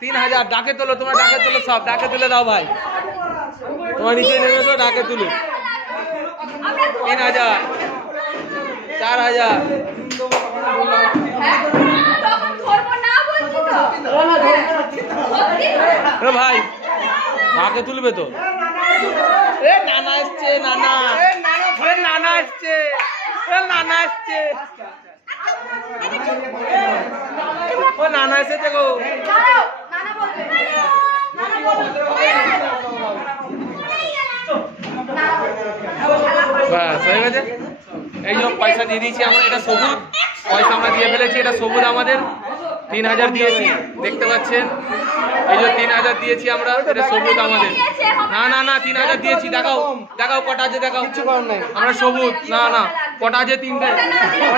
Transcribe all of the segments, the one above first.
3000 ডাকে তোলো, তোমরা ডাকে তোলো, সব ডাকে তুলে দাও ভাই, তোমার নিচে নেমে তো ডাকে তুলো। 3000, 4000, ভাই ডাকে তুলবে তো। নানা এসছে, নানা নানা এসছে, নানা এসছে, ও নানা এসেছে গো। বাস হয়ে গেছে। এই যে পয়সা দিয়ে দিয়েছি আমরা, এটা সবুজ পয়সা আমরা দিয়ে ফেলেছি, এটা সবুজ আমাদের 3000 দিয়েছি, দেখতে পাচ্ছেন এই যে 3000 দিয়েছি আমরা, এটা সবুজ আমাদের। না না না 3000 দিয়েছি, দেখাও দেখাও কটা আছে, দেখাও। আমরা সবুজ, না না কটা আছে, 3টে,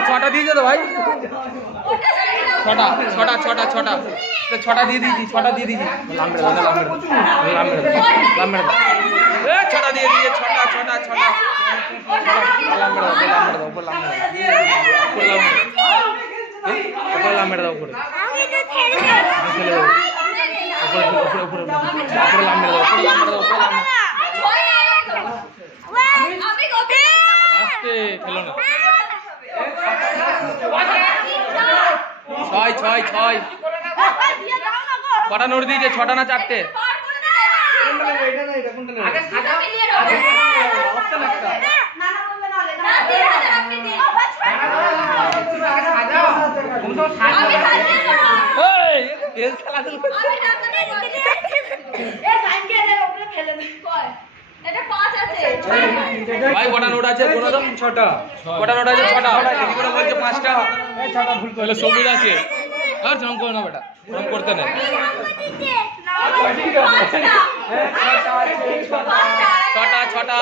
6টা দিয়েছে তো ভাই, 6টা 6টা 6টা 6টা 6টা দিয়ে দিয়েছি, 6টা দিয়ে দিয়েছি, 6টা দিয়ে দিয়েছে, 6টা 6টা 6টা লাম্বের দাও করে আসতে খেলো না। 6 6 6 কটা নোট দিয়েছে, 6টা না 4টে? ভাই কটা নোট আছে? 6টা। কটা নোট আছে? 6টা। এদিকে বলছে 5টা। 6টা ভুল করলে সবুজ আছে। আর জম করো না বেটা, জম করতে নেই। 6টা 6টা